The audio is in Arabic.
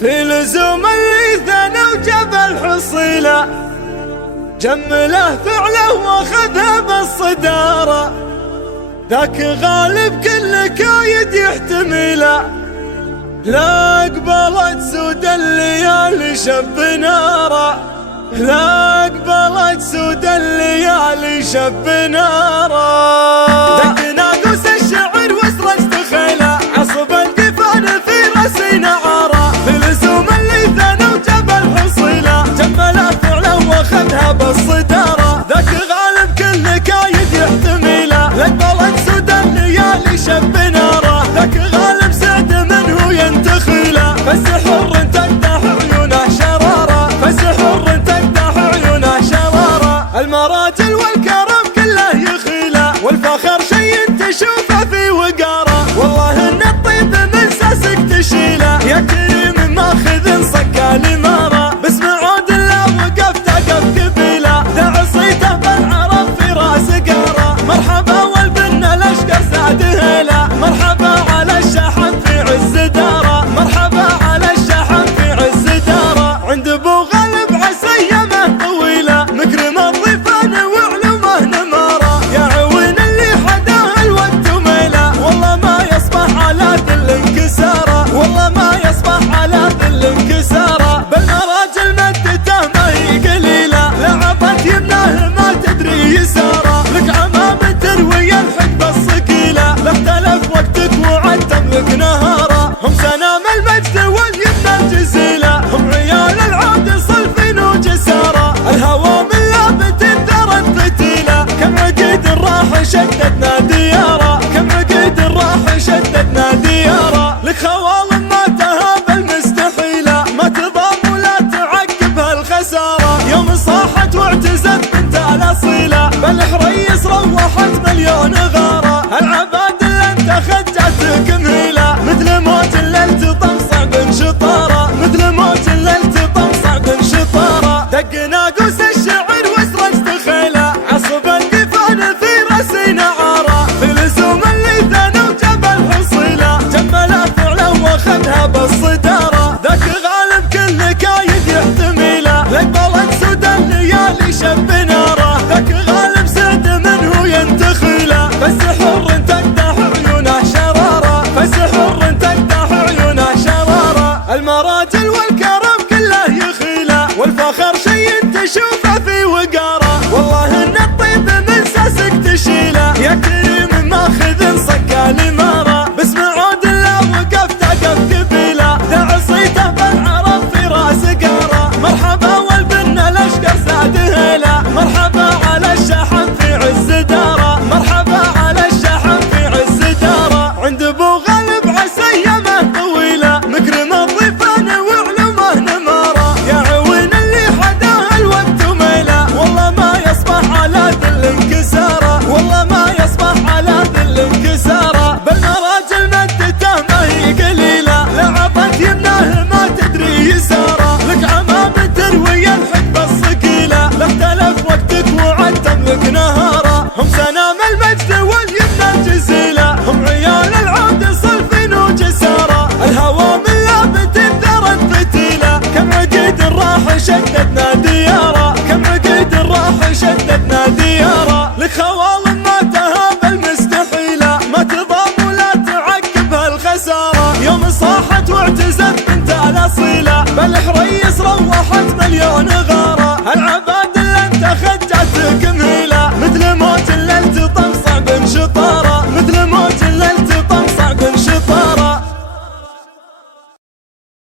في لزوم اللي ثنى وجبل حصيله، جمله فعله واخذها بالصدارة، ذاك غالب كل كايد يحتمله، لا قبلت سود الليالي شب ناره، لا قبلت سود الليالي شب ناره. دق ناقوس الشعر واسرجت خيله، عصب القفان في راسي نعاره، في لزوم اللي ثنى وجبل حصيله، جمله فعله واخذها بالصداره، ذاك غالب كل كايد يحتمله، لا قبلت سود الليالي شب ناره، ذاك غالب سعد منه ينتخله، فالسحر تقدح عيونه شراره، فالسحر تقدح عيونه شراره. المراجل والكرم كله يخيله، والفخر شي تشوفه في وقاره، والله ان الطيب من ساسك تشيله، يا كريم ماخذ صكه لماره، باسم عود الله وقفت اقف قبيله، ذا عصيته بالعرب في راس قاره، مرحبا والبن الاشقر سعد هيله، مرحبا على الشحن في عز داره، مرحبا على الشحن في عز داره. عند ابو غالب عسيمه طويله، مكرم الضيفان وعلومه نماره، يا عوين اللي حداه الوقت وميله، والله ما يصبح على ذل انكساره، والله ما يصبح على ذل انكساره. بالمراجل مدته ما هي قليله، لعطت يمناه ما تدري يساره، لك عمام تروي الحقبه الصقيله، لا اختلف وقتك وعد تملك نهاره، هم سنام المجد واليمنى الجزيله، هم عيال العود صلفين وجساره، الهوى من لابت ذرت فتيله، كم عقيد راح شددنا دياره، كم عقيد راح شددنا دياره. لك خوال ما تهاب المستحيله، ما تضام ولا تعقبها الخساره، يوم صاحت واعتزت بنت الاصيله، بل حريص روحت مليون غاره، العباد اللي انت خجتك مهيله، مثل موج اللي التطم صعب شطاره، مثل موج اللي التطم صعب شطاره. دق ناقوس الشعر واسرجت خيله، عصب القفان في راسي نعاره، في لزوم اللي ثنى وجبل حصيله، جمله فعله واخذها بالصداره، ذاك غالب كل كايد يحتمله، لا قبلت سود الليالي شب ناره، ذاك غالب سعد منه ينتخله، فالسحر تقدح عيونه شراره، فالسحر تقدح عيونه شراره. المراجل والكرم كله يخيله، والفخر شي تشوفه في وقاره، والله ان الطيب من ساسك تشيله، يا كريم ماخذ صكه لماره، باسم عود الله وقفت اقف قبيله، ذا عصيته بالعرب في راس قاره، مرحبا والبن الاشقر سعد هيله، مرحبا على الشحن في عز داره، مرحبا على الشحن في عز داره. عند ابو غالب عسيمه طويله، مكرم الضيفان وعلومه نماره، يا عوين اللي حداه الوقت وميله، والله ما يصبح على ذل انكساره، والله ما يصبح على ذل انكساره. بالمراجل مدته ما هي قليله، لعطت يمناه ما تدري يساره، لك عمام تروي الحقبه الصقيله، لا اختلف وقتك وعد تملك نهاره، هم سنام المجد واليمنى الجزيله، هم عيال العود صلفين وجساره، الهوى من لابت ذرت فتيله، كم عقيد راح شددنا دياره، كم عقيد راح شددنا دياره. لك خوال ما تهاب المستحيله، ما تضام ولا تعقبها الخساره، يوم صاحت واعتزت بنت الاصيله، بل حريص روح